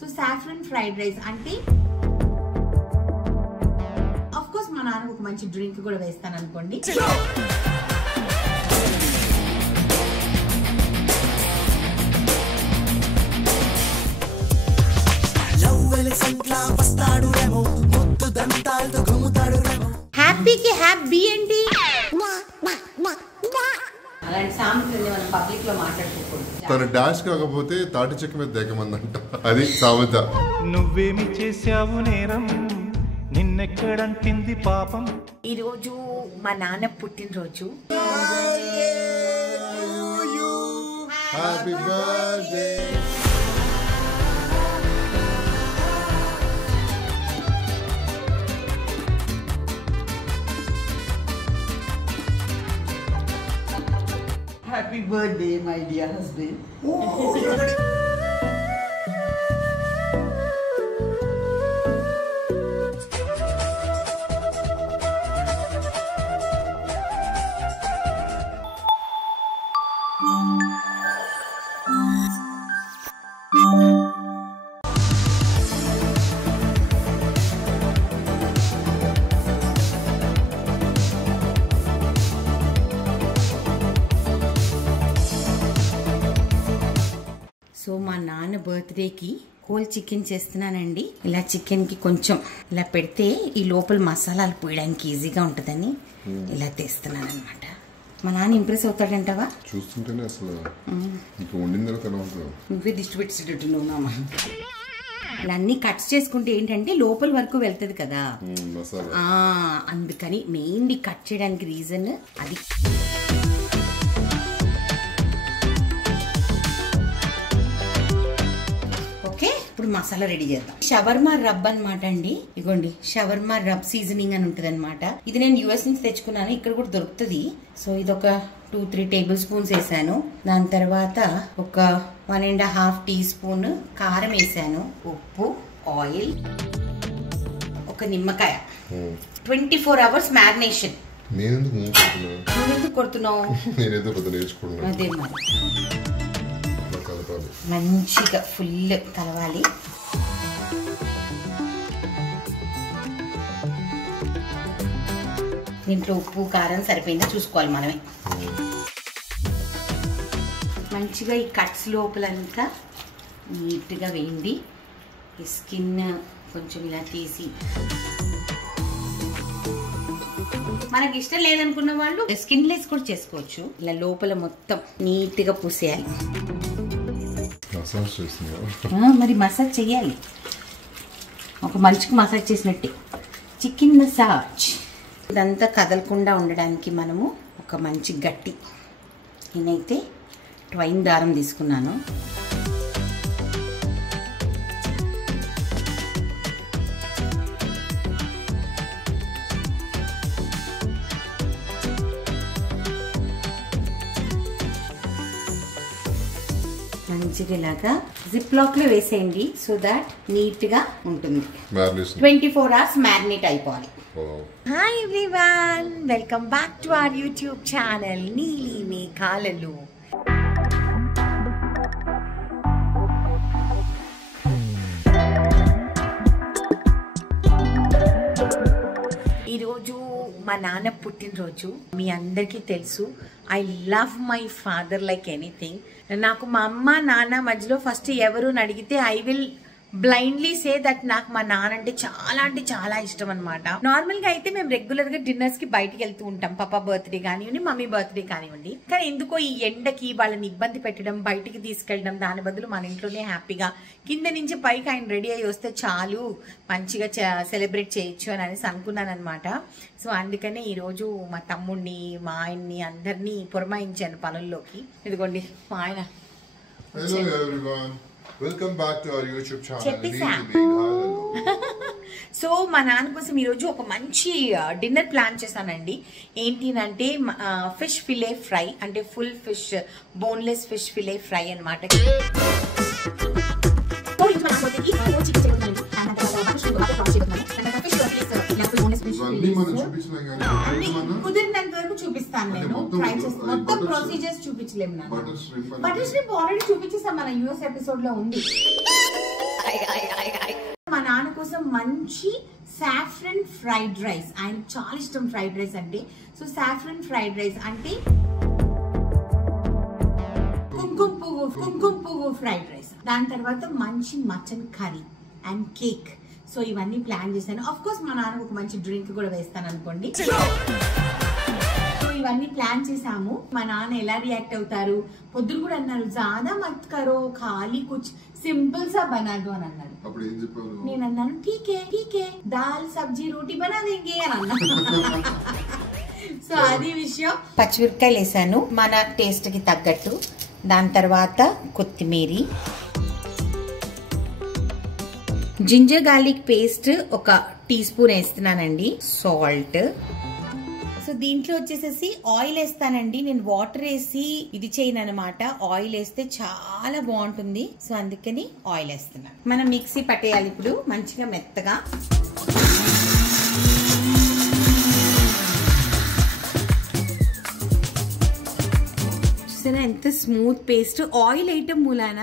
So saffron fried rice అంటే of course మా నాన్న ఒక మంచి డ్రింక్ కూడా వేస్తాను అనుకోండి. హ్యాపీకి హ్యాపీ ఏంటి అలాంటి సామెతలు మనం పబ్లిక్ లో మాట్లాడుకోకూడదు. తన డాష్ కాకపోతే తాటి చెక్క మీద దేకమందంట, అది సామెత. నువ్వేమి చేసావు నేరం, నిన్నెక్కడంటింది పాపం. ఈ రోజు మా నాన్న పుట్టినరోజు. Happy birthday. Happy birthday, my dear husband. So మా నాన్న బర్త్డేకి హోల్ చికెన్ చేస్తున్నానండి. ఇలా చికెన్ కి కొంచెం ఇలా పెడితే ఈ లోపల మసాలాలు పోయడానికి ఈజీగా ఉంటుందని ఇలా తీస్తున్నాను అనమాట. మా నాన్న ఇంప్రెస్ అవుతాడంటావా? చూస్తుంటేనే అసలు ఇంకా వండిందో కనవదు. నువ్వే దిష్టి పెట్టేటట్టున్నావు నామా. ఇలా అన్ని కట్స్ చేసుకుంటే ఏంటంటే లోపల వరకు వెళ్తుంది కదా, అందుకని మెయిన్లీ కట్ చేయడానికి రీజన్ అది. ఇప్పుడు మసాలా రెడీ చేద్దాం. షవర్మా రబ్ అనమాట అండి. ఇగోండి షవర్మా రబ్ సీజనింగ్ అని ఉంటుంది అనమాట. ఇది నేను యుఎస్ నుంచి తెచ్చుకున్నాను, ఇక్కడ కూడా దొరుకుతుంది. సో ఇది ఒక 2-3 టేబుల్ స్పూన్స్ వేసాను. దాని తర్వాత ఒక 1.5 టీ స్పూన్ కారం వేసాను, ఉప్పు, ఆయిల్, ఒక నిమ్మకాయ. 24 hours మ్యారినేషన్. నేనెందుకు కొడుతున్నావు? అదే మరి మంచిగా ఫుల్ కలవాలి. దీంట్లో ఉప్పు కారం సరిపోయిందా చూసుకోవాలి మనమే. మంచిగా ఈ కట్స్ లోపలంతా నీట్గా వేయండి. ఈ స్కిన్ కొంచెం ఇలా తీసి, మనకి ఇష్టం లేదనుకున్న వాళ్ళు స్కిన్ లెస్ కూడా చేసుకోవచ్చు. ఇలా లోపల మొత్తం నీట్గా పూసేయాలి. మరి మసాజ్ చెయ్యాలి, ఒక మనిషికి మసాజ్ చేసినట్టే చికెన్ మసాజ్. ఇదంతా కదలకుండా ఉండడానికి మనము ఒక మంచి గట్టి, నేనైతే ట్వైన్ దారం తీసుకున్నాను. మంచిగా ఇలాగా జిప్ లాక్ లో వేసేయండి, సో దాట్ నీట్ గా ఉంటుంది. 24 hours మ్యారినేట్ అయిపోవాలి. Hi everyone, welcome back to our YouTube channel నీలి మేఘాలలో. ఈరోజు మా నాన్న పుట్టినరోజు. మీ అందరికీ తెలుసు, I love my father like anything. నాకు మా అమ్మ నాన్న మధ్యలో ఫస్ట్ ఎవరు అడిగితే I will blindly say that నాకు మా నాన్న అంటే చాలా ఇష్టం అనమాట. నార్మల్ గా అయితే మేము రెగ్యులర్ గా డిన్నర్స్ కి బయటికి వెళ్తూ ఉంటాం, పాపా బర్త్డే కానివ్వండి, మమ్మీ బర్త్డే కానివ్వండి. కానీ ఎందుకో ఈ ఎండకి వాళ్ళని ఇబ్బంది పెట్టడం, బయటికి తీసుకెళ్ళడం, దాని బదులు మన ఇంట్లోనే హ్యాపీగా కింద నుంచి పైకి ఆయన రెడీ అయ్యి వస్తే చాలు, మంచిగా సెలబ్రేట్ చేయొచ్చు అని అనేసి అనుకున్నాను అనమాట. సో అందుకనే ఈరోజు మా తమ్ముడిని, మా ఆయన్ని అందరినీ పురమాయించాను పనుల్లోకి. ఇదిగోండి మా ఆయన. Welcome back to our YouTube channel. So మా నాన్న కోసం ఈరోజు ఒక మంచి డిన్నర్ ప్లాన్ చేశానండి. ఏంటి అంటే ఫిష్ ఫిలే ఫ్రై, అంటే full fish, boneless fish fillet fry అనమాట. కుదిరినంత వరకు చూపిస్తాను నేను. ట్రై చేస్తాను, మొత్తం ప్రొసీజర్స్ చూపించలేము. బటర్ ష్రింప్ ఆల్రెడీ చూపించేసాం, మన యూఎస్ ఎపిసోడ్ లో ఉంది. మంచి సాఫ్రన్ ఫ్రైడ్ రైస్. ఆయనకు చాలా ఇష్టం ఫ్రైడ్ రైస్ అంటే. సో సాఫ్రన్ ఫ్రైడ్ రైస్ అంటే కుంకుమ పువ్వు ఫ్రైడ్ రైస్. దాని తర్వాత మంచి mutton curry and cake. So ఇవన్నీ ప్లాన్ చేశాను. ఆఫ్ కోర్స్ మా నాన్నకు ఒక మంచి డ్రింక్ కూడా వేస్తాను అనుకోండి. సో ఇవన్నీ ప్లాన్ చేసాము. మా నాన్న ఎలా రియాక్ట్ అవుతారు, పొద్దున కూడా అన్నారు జాదా మత్ కరో ఖాళీ కుచ్ సింపుల్ సా బనాదో అని అన్నాడు. నేను అన్నాను ఠీకే దాల్ సబ్జీ రోటీ బనా దేంగే అని అన్నాను. సో అది విషయం. పచ్చిమిరపకాయలు వేసాను మన టేస్ట్ కి తగ్గట్టు. దాని తర్వాత కొత్తిమీర, ginger garlic paste 1 teaspoon వేస్తున్నానండి. సాల్ట్. సో దీంట్లో వచ్చేసేసి ఆయిల్ వేస్తానండి. నేను వాటర్ వేసి ఇది చేయను అనమాట. ఆయిల్ వేస్తే చాలా బాగుంటుంది. సో అందుకని ఆయిల్ వేస్తున్నా. మనం మిక్సీ పట్టేయాలి ఇప్పుడు మంచిగా మెత్తగా. చూసారా ఎంత స్మూత్ పేస్ట్. ఆయిల్ వేయటం మూలాన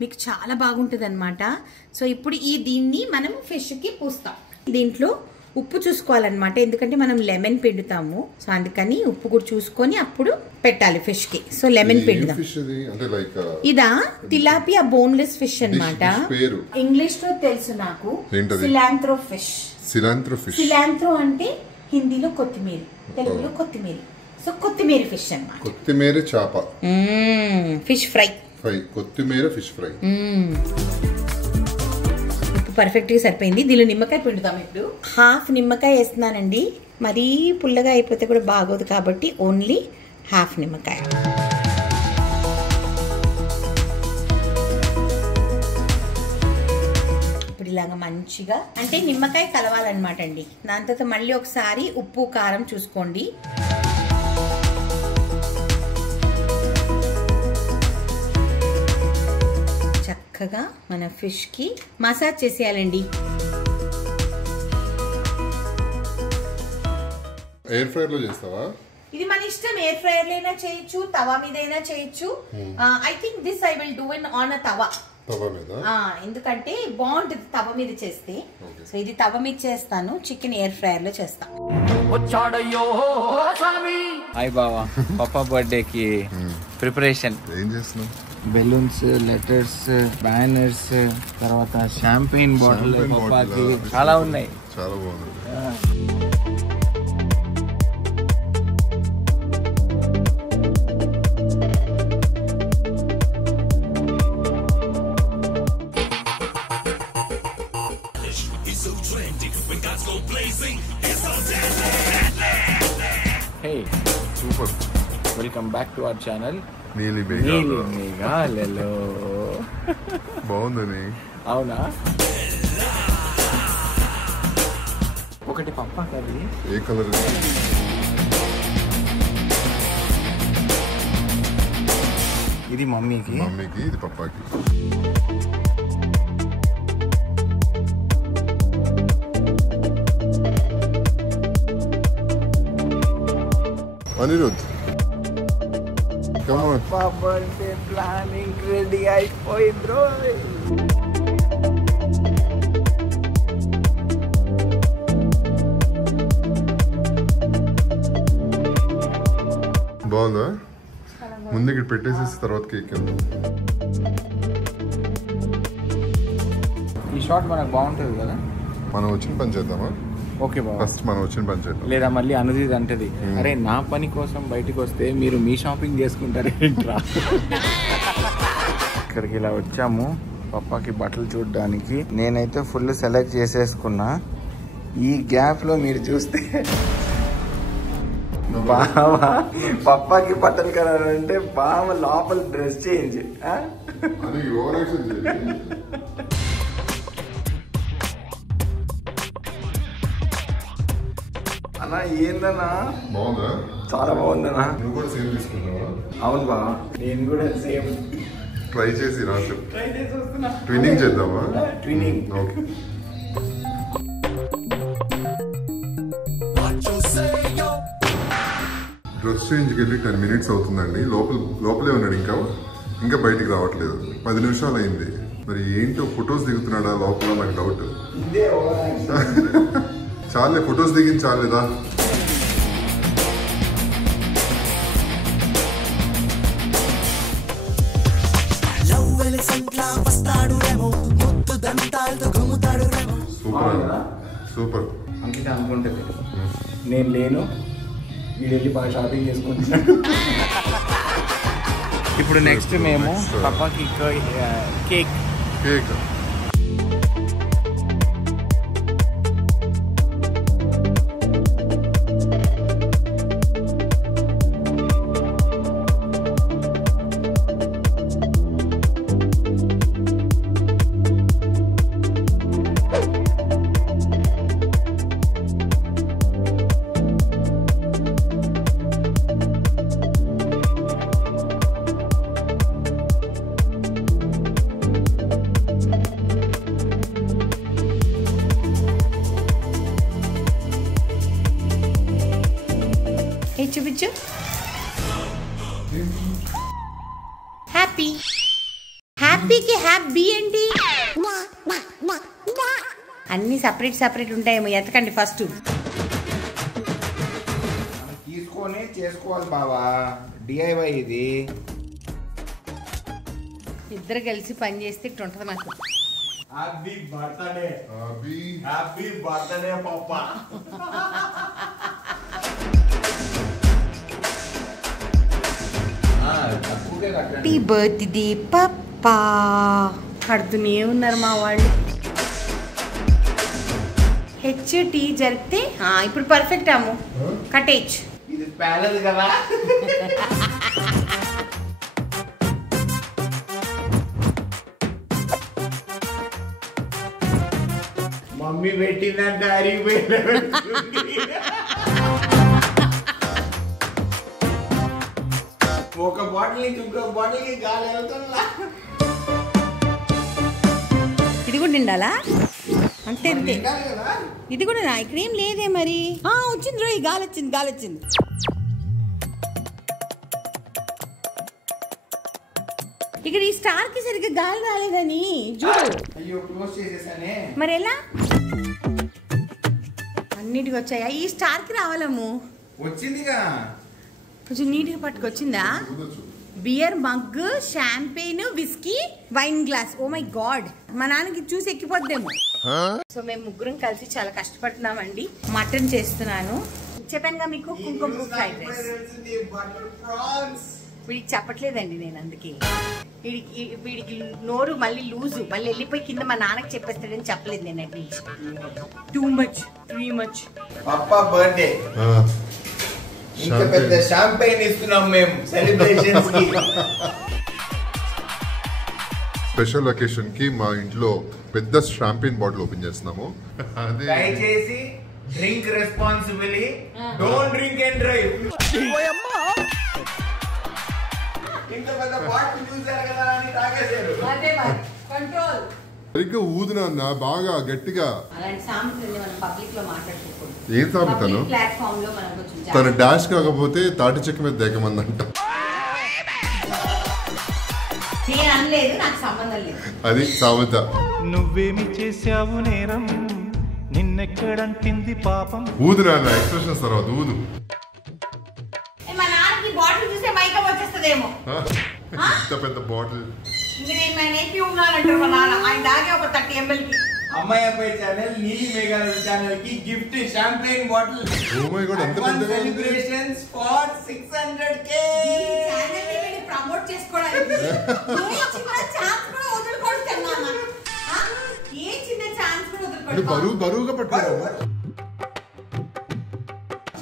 మీకు చాలా బాగుంటుంది అనమాట. సో ఇప్పుడు దీన్ని మనం ఫిష్ కి పూస్తాం. దీంట్లో ఉప్పు చూసుకోవాలన్నమాట, ఎందుకంటే మనం లెమన్ పిండుతాము. సో అందుకని ఉప్పు కూడా చూసుకొని అప్పుడు పెట్టాలి ఫిష్ కి. సో లెమన్ పిండుదాం. ఇదా తిలాపియా బోన్లెస్ ఫిష్ అన్నమాట. ఇంగ్లీష్ లో తెలుసు నాకు, సిలాంత్రో ఫిష్. సిలాంత్రో అంటే హిందీలో కొత్తిమీర, తెలుగులో కొత్తిమీర. సో కొత్తిమీర ఫిష్ అన్నమాట. కొత్తిమీర చేప ఫిష్ ఫ్రై. కొత్తిమీర ఫిష్ ఫ్రై. పర్ఫెక్ట్ గా సరిపోయింది. దీనిలో నిమ్మకాయ పిండుతాం. ఇప్పుడు హాఫ్ నిమ్మకాయ వేస్తున్నానండి. మరీ పుల్లగా అయిపోతే కూడా బాగోదు కాబట్టి ఓన్లీ హాఫ్ నిమ్మకాయ. ఇప్పుడు ఇలాగా మంచిగా అంటే నిమ్మకాయ కలవాలన్నమాట అండి. దాని తర్వాత మళ్ళీ ఒకసారి ఉప్పు కారం చూసుకోండి. చక్కగా మన ఫిష్ కి మసాజ్ చేసేయాలండి. ఎయిర్ ఫ్రైర్ లో చేస్తావా? ఇది మన ఇష్టం. ఎయిర్ ఫ్రైర్ లో అయినా చేయొచ్చు, తవా మీద అయినా చేయొచ్చు. I think this I will do in on a tawa. ఎందుకంటే బాగుంటుంది తవ మీద చేస్తే. సో ఇది తవ మీద చేస్తాను, చికెన్ ఎయిర్ ఫ్రైర్ లో చేస్తా. హాయ్ బావా, పాపా బర్త్డే కి ప్రిపరేషన్. ఏం చేస్తున్నావు? బెలూన్స్, లెటర్స్, బ్యానర్స్, తర్వాత షాంపెయిన్ బాటిల్ పాపాకి చాలా ఉన్నాయి. చాలా బాగుంది. Hey, super. Welcome back to our channel. నీలి మేఘాలలో. బాగుందని. అవునా? ఒకటి పప్పా కర్రీ. ఏ కలర్? ఇది మమ్మీకి, ఇది పప్పాకి. అనిరుద్, పప్పా బర్త్డే ప్లానింగ్ రెడీ అయిపోయింది. బాగుందా? ముందు ఇక్కడ పెట్టేసేసి తర్వాత కేక్. ఈ షాట్ మనకు బాగుంటుంది కదా. మనం వచ్చిన పని చేద్దామా? ఓకే బాబా, ఫస్ట్ మనం వచ్చిన పని చేద్దాం. లేదా మళ్ళీ అనుదీది అంటది, అరే నా పని కోసం బయటకు వస్తే మీరు మీ షాపింగ్ చేసుకుంటారు ఏంట్రా. ఇక్కడికి ఇలా వచ్చాము పప్పాకి బట్టలు చూడడానికి. నేనైతే ఫుల్ సెలెక్ట్ చేసేసుకున్నా. ఈ గ్యాప్ లో మీరు చూస్తే బావ పప్పాకి బట్టలు కనాలంటే బావ లోపల డ్రెస్ చేంజ్. అన్నా ఏందన్నా? బాగుందా? చాలా బాగుందన్నా. నువ్వు కూడా సేమ్ తీసుకున్నావా? అవును బా, నేను కూడా సేమ్ ట్రై చేసి రాసు. ట్విన్నింగ్ చేద్దామా? ట్విన్నింగ్. ఓకే. డ్రెస్ చేంజ్కి వెళ్ళి 10 minutes అవుతుందండి. లోపలే ఉన్నాడు. ఇంకా బయటికి రావట్లేదు. 10 నిమిషాలు అయింది. మరి ఏంటో ఫొటోస్ దిగుతున్నాడా లోపల నాకు డౌట్. చాలే ఫొటోస్ దిగింది చాలేదా. Super super. అంకిత అనుకుంటుంది నేను లేను, వీడు వెళ్ళి బాగా షాపింగ్ చేసుకుంటున్నాడు. ఇప్పుడు నెక్స్ట్ మేము పప్పాకి కేక్ కేక్ చూపించు. హ్యాపీ హ్యాపీకి హ్యాపీ ఏంటి? అన్ని సపరేట్ సపరేట్ ఉంటాయేమో. ఎతకండి ఫస్ట్. తీసుకొని చేసుకోవాలి బావా, డిఐవై ఇది. ఇద్దరు కలిసి పని చేస్తే ఇట్లా ఉంటుంది నాకు. హ్యాపీ బర్త్డే, అభి హ్యాపీ బర్త్డే పప్పా. హ్యాపీ బర్త్డే పప్పా. కడుతూనే ఉన్నారు మా వాళ్ళు. హెచ్టి జరిపితే ఇప్పుడు పర్ఫెక్ట్ అమ్ము. కటేజ్ ఇది ప్యాలెస్ కదా. మమ్మీ పెట్టిందంటే అరిగిపోయింది. ఒక బాటిల్ నుంచి ఇంకో బాటిల్కి గాలి వెళ్తుందా? ఇది కూడా నిండాలా? అంతే అంతే. కదా ఇది కూడా నా ఇక్కడ ఏం లేదే మరి. వచ్చింది రోయి, గాలి వచ్చింది, గాలి వచ్చింది. ఇక్కడ ఈ స్టార్ కి సరిగ్గా గాలి రాలేదని చూడు. అయ్యో క్లోజ్ చేసేసానే. మరి ఎలా? అన్నిటికి వచ్చాయా? ఈ స్టార్ కి రావాలము. వచ్చిందిగా. కొంచెం నీట్గా పట్టుకొచ్చిందా? Beer mug, champagne, whisky, wine glass. Oh my God, మా నాన్నకి చూసి ఎక్కిపోద్దేమో. సో మేము ముగ్గురం కలిసి చాలా కష్టపడుతున్నామండి. మటన్ చేస్తున్నాను. చెప్పానుగా మీకు కుంకుమ ఫ్రైడ్ రైస్. వీడికి చెప్పట్లేదండి నేను, అందుకే వీడికి నోరు మళ్ళీ లూజు, మళ్ళీ వెళ్ళిపోయి కింద మా నాన్నకి చెప్పేస్తాడని చెప్పలేదు నేను. At least too much, three much. Papa birthday, ఇంకా పెద్ద షాంపెయిన్ ఇస్తున్నాం మేము సెలబ్రేషన్స్ కి. స్పెషల్ అకేషన్ కి మా ఇంట్లో పెద్ద షాంపెయిన్ బాటిల్ ఓపెన్ చేస్తున్నాము. అదే దయచేసి drink responsibly, don't drink and drive. ఇంత పెద్ద బాటిల్ చూసారు కదా అని తాగేశారు. కంట్రోల్. సరిగ్గా ఊదినా బాగా గట్టిగా. అలాంటి సామెతలు మనం పబ్లిక్ లో మాట్లాడుకోకూడదు. ఏం సామెతను? ప్లాట్ఫామ్ లో మనం కొంచెం తన డాష్ కాకపోతే తాటి చెక్క మీద దేకమందంట. నేను అనలేదు, నాకు సంబంధం లేదు. అది సామెత. నువ్వేమి చేశావు నేరం, నిన్నెక్కడంటింది పాపం. ఊదు నాన్న, ఎక్స్ప్రెషన్స్ తర్వాత ఊదు. మా నాన్నకి బాటిల్ చూసే మైకం వచ్చేస్తుందేమో. ఇంత పెద్ద బాటిల్. ఇంకా నేను నేర్పి ఉన్నానంటారు మా నాన్న. ఆయన దాగే ఒక 30 ml కి. అమ్మాయి అబ్బాయి ఛానల్, నీలి మేఘాల ఛానల్ కి gift champagne bottle. Oh my God, ఎంత పెద్దగా ఉంది. Celebrations for 600K. ఈ ఛానల్ ని నేను ప్రమోట్ చేసుకోవడానికి ఏ చిన్న ఛాన్స్ కూడా వదులుకోవట్లేదు నాన్న. ఏ చిన్న ఛాన్స్ కూడా అంటే వదులుకోవట్లేదు. బరువుగా పట్టుకోవాలి.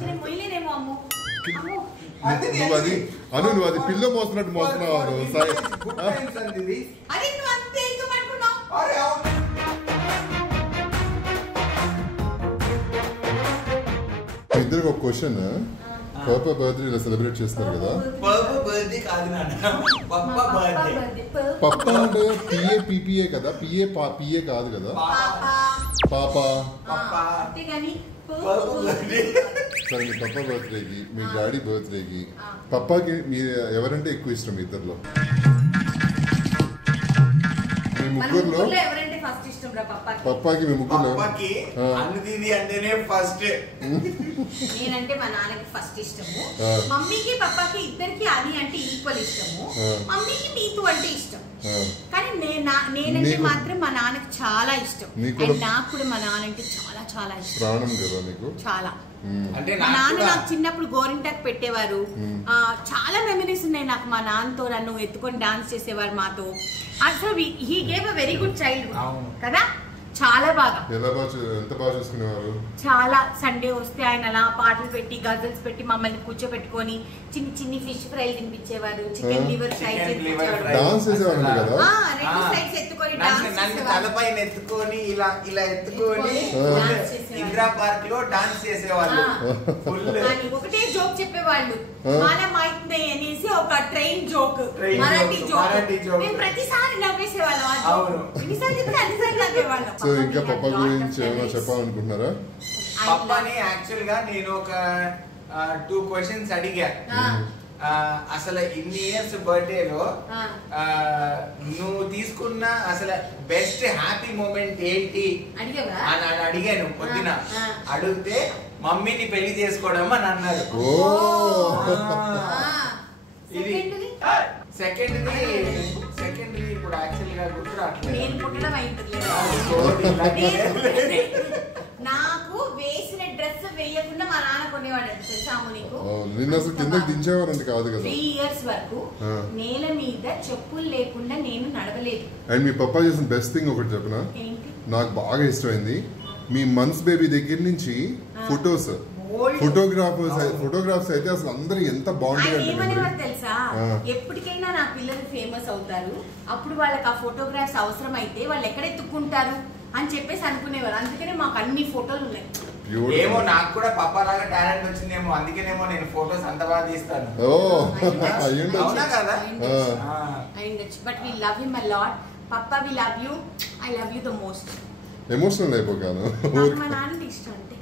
నేను మొయ్యలేనేమో అమ్ము. నువ్వు అది నువ్వు అది పిల్ల మోస్తున్నట్టు మోస్తున్నావు. అది నువ్వు అంతే ఇంకా పట్టుకున్నావు. ఇద్దరికి ఒక క్వశ్చన్. పాపా బర్త్డే ఇలా సెలబ్రేట్ చేస్తున్నారు కదా. పాపా బర్త్డే కాదు నాన్న, పప్పా బర్త్డే. పప్పా అంటే పిఏ పిపిఏ కదా, పిఏ కాదు కదా. పాపా సరే, మీ పప్పా బర్త్డేకి, మీ డాడీ బర్త్డేకి, పప్పాకి మీరు ఎవరంటే ఎక్కువ ఇష్టం? ఇద్దరులో మీ ముగ్గురులో ఎవరంటే ఫస్ట్ ఇష్టం రా పప్పాకి? పప్పాకి మీ ముగ్గురులో పప్పాకి అన్ను దీది అంటేనే ఫస్ట్. నేనంటే మా నాన్నకి ఫస్ట్ ఇష్టము, మమ్మీకి పప్పాకి ఇద్దరికి అది అంటే ఈక్వల్ ఇష్టము, మమ్మీకి నీతు అంటే ఇష్టం. కానీ నేనంటే మాత్రం మా నాన్నకి చాలా ఇష్టం. నాకు కూడా మా నాన్న అంటే చాలా చాలా ఇష్టం, ప్రాణం కదా నీకు చాలా. అంటే మా నాన్న నాకు చిన్నప్పుడు గోరింటాకు పెట్టేవారు. చాలా మెమరీస్ ఉన్నాయి నాకు మా నాన్నతో. నన్ను ఎత్తుకొని డాన్స్ చేసేవారు మాతో. అసలు he gave a very good child కదా, చాలా బాగా. ఎంత బాగా చూసుకునేవారు. చాలా సండే వస్తే ఆయన అలా పాటలు పెట్టి గజల్స్ పెట్టి మమ్మల్ని కూర్చోబెట్టుకొని చిన్ని చిన్ని ఫిష్ ఫ్రైలు తినిపించేవారు, చికెన్ లివర్ ఫ్రై డాన్స్ చేసేవారు కదా, రెండు సైడ్స్ ఎత్తుకొని తలపైన ఎత్తుకొని ఇలా ఇలా ఎత్తుకొని ఇందిరా పార్క్ లో డాన్స్ చేసేవాళ్ళు. ఒకటే జోక్ చెప్పేవాళ్ళు, మాలా మాయిత్నే అనేసి ఒక ట్రైన్ జోక్, మరాఠీ జోక్. మేము ప్రతిసారి నవ్వేసేవాళ్ళం, ఎన్నిసార్లు చెప్తే అన్నిసార్లు నవ్వేవాళ్ళం. సో ఇంకా పప్పా గురించి ఏమైనా చెప్పాలనుకుంటున్నారా? పప్పాని యాక్చువల్ గా నేను ఒక 2 క్వశ్చన్స్ అడిగా. అసలు ఇన్ని ఇయర్స్ బర్త్డేలో నువ్వు తీసుకున్న అసలు బెస్ట్ హ్యాపీ మూమెంట్ ఏంటి అని అడిగాను పొద్దున. అడిగితే మమ్మీని పెళ్లి చేసుకోవడం అని అన్నారు. ఇది సెకండ్ది ఇప్పుడు యాక్చువల్ గా గుర్తు నాకు వేసిన డ్రెస్ వేయకుండా మా నాన్న కొనేవాడు తెలుసాము నీకు. నిన్న అసలు కిందకి దించేవారంటే కాదు కదా. 3 years వరకు నేల మీద చెప్పులు లేకుండా నేను నడవలేదు. అండ్ మీ పప్పా చేసిన బెస్ట్ థింగ్ ఒకటి చెప్పనా, నాకు బాగా ఇష్టమైంది. మీ మంత్స్ బేబీ దగ్గర నుంచి ఫోటోగ్రాఫ్స్ అయితే అసలు అందరూ ఎంత బాగుంటుంది తెలుసా. ఎప్పటికైనా నా పిల్లలు ఫేమస్ అవుతారు, అప్పుడు వాళ్ళకి ఆ ఫోటోగ్రాఫ్స్ అవసరం అయితే వాళ్ళు ఎక్కడ ఎత్తుకుంటారు అని చెప్పేసి అనుకునేవారు. అందుకనే మాకు అన్ని ఫోటోలు ఉన్నాయి. ఏమో నాకు కూడా పప్పా లాగా టాలెంట్ వచ్చిందేమో, అందుకేనేమో నేను ఫోటోస్ అంత బాగా తీస్తాను. But we love him a lot. Papa we love you, I love you the most. Emotional అయిపోయాను. మా నాన్న ఇష్టం అంటే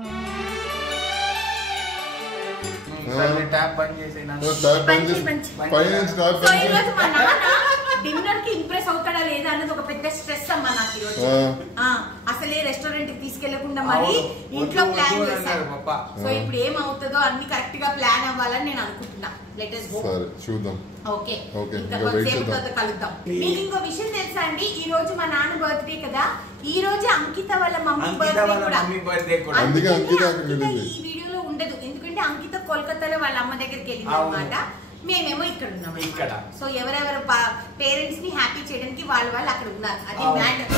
డిన్నర్ కి ఇంప్రెస్ అవుతాడా లేదా అన్నది ఒక పెద్ద స్ట్రెస్ అమ్మా నాకు ఈరోజు. అసలే రెస్టారెంట్ కి తీసుకెళ్లకుండా మరి ఇంట్లో ప్లాన్ చేశాను. సో ఇప్పుడు ఏమవుతుందో అన్ని కరెక్ట్ గా ప్లాన్ అవ్వాలని నేను అనుకుంటున్నా. లెటర్స్ చూద్దాం. ఓకే, కలుద్దాం. మీకు ఇంకో విషయం తెలుసా అండి, ఈ రోజు మా నాన్న బర్త్డే కదా, ఈ రోజు అంకిత వాళ్ళ మమ్మీ బర్త్డే కూడా. ఈ వీడియోలో ఉండదు ఎందుకంటే అంకిత కోల్కతాలో వాళ్ళ అమ్మ దగ్గరికి వెళ్ళింది అనమాట. మేమేమో ఇక్కడ ఉన్నాం ఇక్కడ. సో ఎవరెవరు పేరెంట్స్ ని హ్యాపీ చేయడానికి వాళ్ళు అక్కడ ఉన్నారు. అది మ్యాటర్.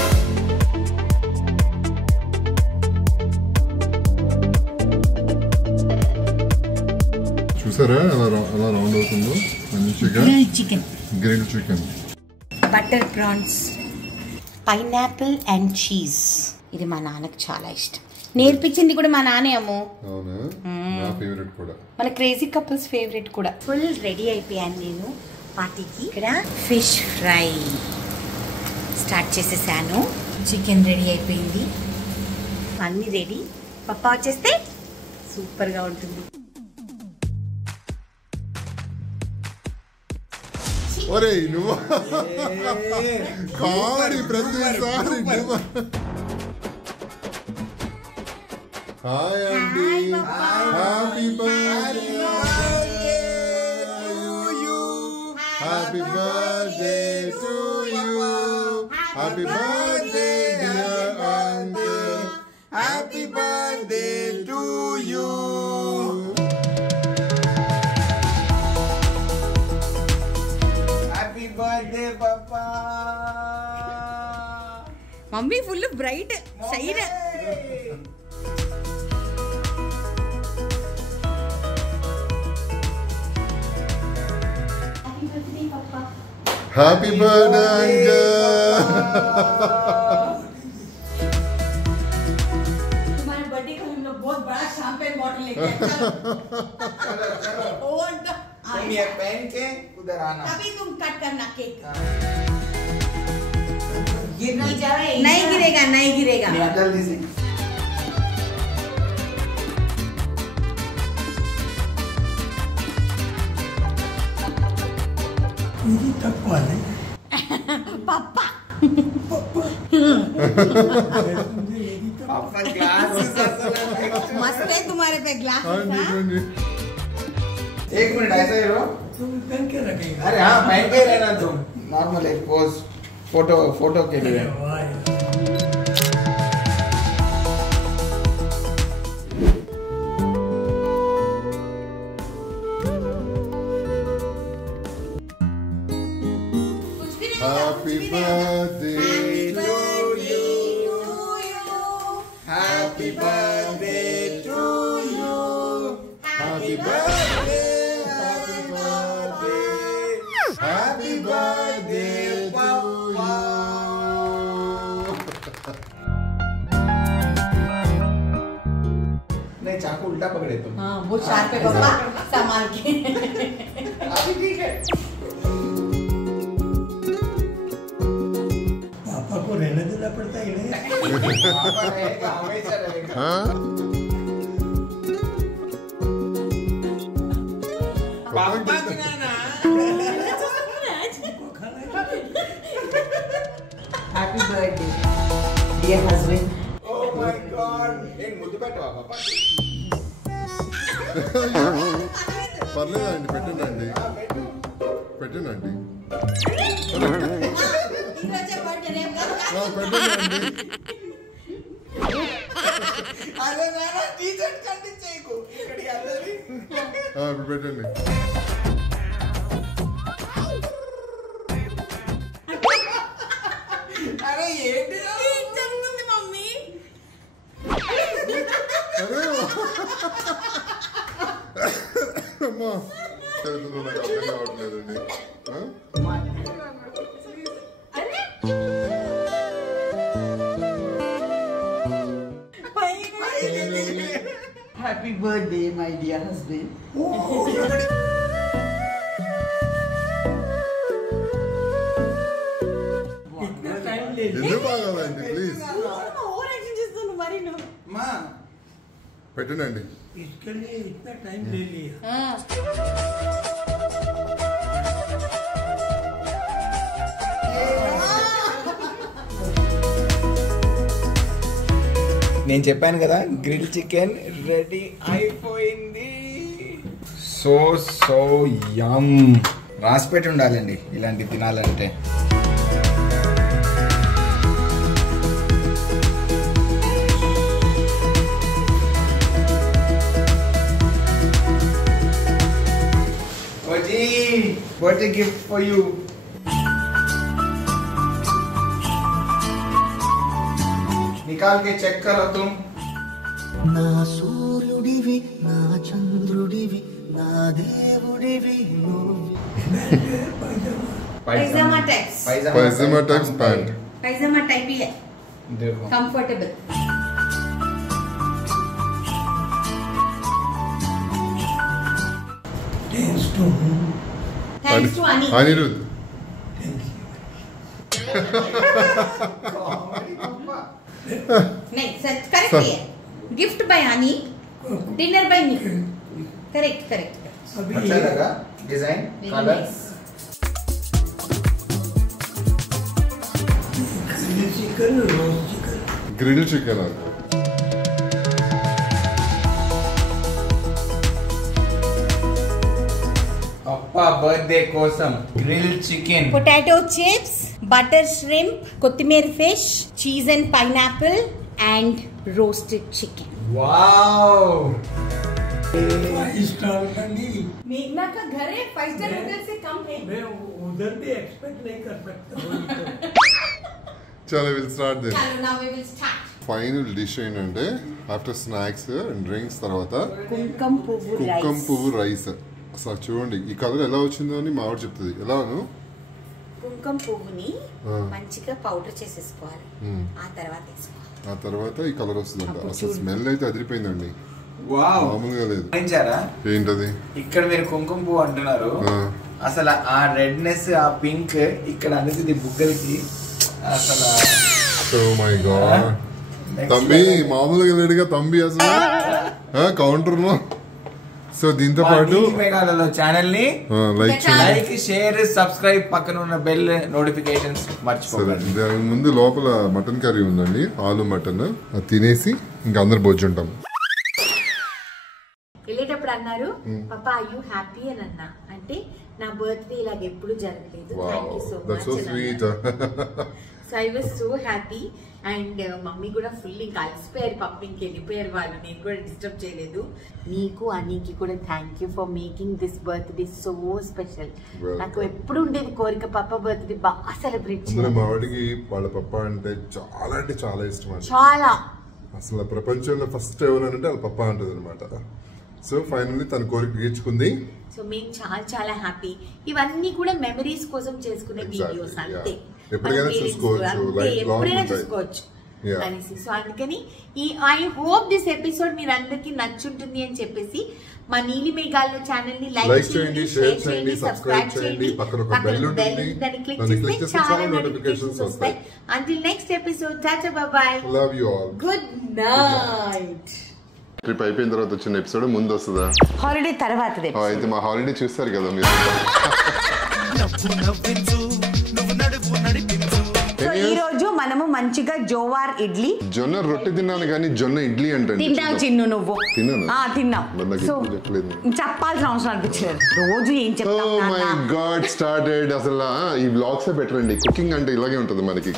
చూసారా అలా రౌండ్ అవుతుందో మంచిగా. Grilled chicken, butter prawns, pineapple and cheese. ఇది మా నాన్నకు చాలా ఇష్టం. నేర్పించింది కూడా మా నాన్నే అమ్ము. మన క్రేజీ కపుల్స్ ఫేవరెట్ కూడా. ఫుల్ రెడీ అయిపోయాను నేను పార్టీకి. ఇక్కడ ఫిష్ ఫ్రై స్టార్ట్ చేసేసాను. చికెన్ రెడీ అయిపోయింది, అన్ని రెడీ. పప్పా వచ్చేస్తే సూపర్ గా ఉంటుంది. ఒరే నువ్వు కామెడీ ప్రతిసారి నువ్వు. హాయ్ అండి, happy birthday, happy birthday to you, happy birthday dear uncle, happy birthday to you. Happy birthday papa. Mummy full bright shine. Happy birthday, uncle. तुम्हारे बर्थडे को हम लोग बहुत बड़ा शैंपेन बॉटल लेके आए। तुम ये पहन के उधर आना, तभी तुम कट करना केक। गिर नहीं जाए, नहीं गिरेगा, नहीं गिरेगा। जल्दी से ఇది తక్కువ पापा मस्त है तुम्हारे पे ग्लासेस। एक मिनट ऐसा ही रहो। तुम पहन के रखेगा। अरे हाँ पहन के रहना तुम। नॉर्मल एक पोज फोटो के लिए। Happy birthday to you. Happy birthday to you. Happy birthday. Happy birthday. Happy birthday to you. नहीं चाकू उल्टा पकड़े तुम। हाँ वो शार्प है पापा, संभाल के। अभी ठीक है। पापा को रहने देना पड़ता है नहीं? पापा रहेगा, हमेशा रहेगा। पापा बिना ना। Happy birthday, dear husband. Oh my God. एक मुद्दे बैठो पापा। పర్లేదండి పెట్టండి పెట్టండి పెట్టండి అరే నాన్న టీషర్ట్ కట్టించేయకు ఇక్కడికి అందరి ఇప్పుడు పెట్టండి అరే ఏంటి జరుగుతుంది మమ్మీ? అరే అమ్మా చదువుతుందో నాకు అర్థం కావట్లేదండి Happy birthday, my dear husband. इतना टाइम ले लिया। ఎందుకు బాగాలండి ప్లీజ్ ఓవర్ యాక్షన్ చేస్తున్నావు మరి నువ్వు। మా పెట్టండి इसके लिए इतना टाइम ले लिया। నేను చెప్పాను కదా గ్రిల్ చికెన్ రెడీ అయిపోయింది. So um. రాసిపెట్టి ఉండాలండి ఇలాంటి తినాలంటే. OG birthday gift for you. निकाल के चेक करो तुम. నా సూర్యుడివి నా చంద్రుడివి నా దేవుడివి पैजामा टाइप्स। पैजामा टाइप्स पैंट पैजामा टाइप ही है, देखो comfortable. Thanks to whom? Thanks to अनी। अनिरुद्ध नहीं सच करेक्ट है। गिफ्ट बाय अनी, डिनर बाय मी। Correct correct. अभी अच्छा लगा design colour. Chicken roast chicken grill chicken అప్పా బర్త్డే కోసం grill chicken, potato chips, butter shrimp, కొత్తిమీర fish, cheese and pineapple and roasted chicken. Wow. 5 star का नहीं, मेघना का घर है, 5 स्टार होटल से कम है। मैं उधर भी एक्सपेक्ट नहीं कर सकता हूँ. चलो विल स्टार्ट देन चलो now we will start। Final dish ఏంటంటే ఆఫ్టర్ స్నాక్స్ అండ్ డ్రింక్స్ తర్వాత కుంకుమ పువ్వు కుక్కం రైస్। పువ్వు రైస్. అసలు చూడండి ఈ కలర్ ఎలా వచ్చిందో అని మా ఆవిడ చెప్తుంది. ఎలాను కుంకుమ పువ్వుని ఆ. మంచిగా పౌడర్ చేసేసుకోవాలి, ఆ తర్వాత వేసుకోవాలి। ఆ తర్వాత ఈ కలర్ వస్తుందంట. అసలు స్మెల్ అయితే అదిరిపోయిందండి, వావ్. మామూలుగా లేదు. గమనించారా? ఏంటది ఇక్కడ మీరు కుంకుమ పువ్వు అంటున్నారు, ఆ. అసలు ఆ రెడ్నెస్ ఆ పింక్ ఇక్కడ అనేది బుగ్గలకి అసలు ఓ మై గాడ్. తంబి మామూలుగా లేడుగా తంబి అసలు కౌంటర్ లో సో దీంతో పాటు మేఘాలలో ఛానల్ ని లైక్ షేర్ సబ్స్క్రైబ్ పక్కన ఉన్న బెల్ నోటిఫికేషన్స్ మర్చిపోకండి. దాని ముందు లోపల మటన్ కర్రీ ఉందండి, ఆలు మటన్. అది తినేసి ఇంకా అందరు భోజుంటాం. వెళ్ళేటప్పుడు అన్నారు పాపా ఐ యూ హ్యాపీ అని అన్నా, అంటే నా బర్త్డే ఇలాగ ఎప్పుడు జరగలేదు, thank you so much. So I was so happy. And mummy కూడా ఫుల్ ఇంకా అలసిపోయారు, పప్పింగ్కి వెళ్ళిపోయారు వాళ్ళు, నేను కూడా డిస్టర్బ్ చేయలేదు. నీకు అనికి కూడా thank you for making this birthday so special. నాకు ఎప్పుడు ఉండేది కోరిక పప్ప బర్త్డే బాగా సెలబ్రేట్ చేయాలి. మా వాడికి వాళ్ళ పప్ప అంటే చాలా ఇష్టం అండి. చాలా అసలు ప్రపంచంలో ఫస్ట్ ఎవరంటే వాళ్ళ పప్ప అంటది అనమాట. సో ఫైనల్లీ తన కోరిక తీర్చుకుంది. సో మేము చాలా చాలా హ్యాపీ. ఇవన్నీ కూడా మెమరీస్ కోసం చేసుకునే వీడియోస్ అంతే, ఎప్పుడైనా చూసుకోవచ్చు అనేసి. సో అందుకని ఐ హోప్ దిస్ ఎపిసోడ్ మీరు అందరికి నచ్చుంటుంది అని చెప్పేసి మా నీలి మేఘాల ఛానల్ ని లైక్ చేయండి, షేర్ చేయండి, సబ్స్క్రైబ్ చేయండి, పక్కన ఒక బెల్ ఉంటుంది దాన్ని క్లిక్ చేస్తే చాలా నోటిఫికేషన్స్ వస్తాయి. Until next episode, tata bye by, love you all, good night. Trip అయిపోయిన తర్వాత వచ్చిన ఎపిసోడ్ ముందు వస్తుందా? హాలిడే తర్వాత అయితే మా హాలిడే చూస్తారు కదా మీరు. ఈ రోజు మనము మంచిగా జోవార్ ఇడ్లీ, జొన్న రొట్టె తిన్నాను కానీ జొన్న ఇడ్లీ అంటే తిన్నావు చిన్ను, నువ్వు తిన్నావు. సో చెప్పాల్సిన అవసరం అనిపించలేదు, రోజు ఏం చెప్తావు. Oh my God started. అసలు ఈ బ్లాగ్స్ బెటర్ అండి, కుకింగ్ అంటే ఇలాగే ఉంటుంది మనకి.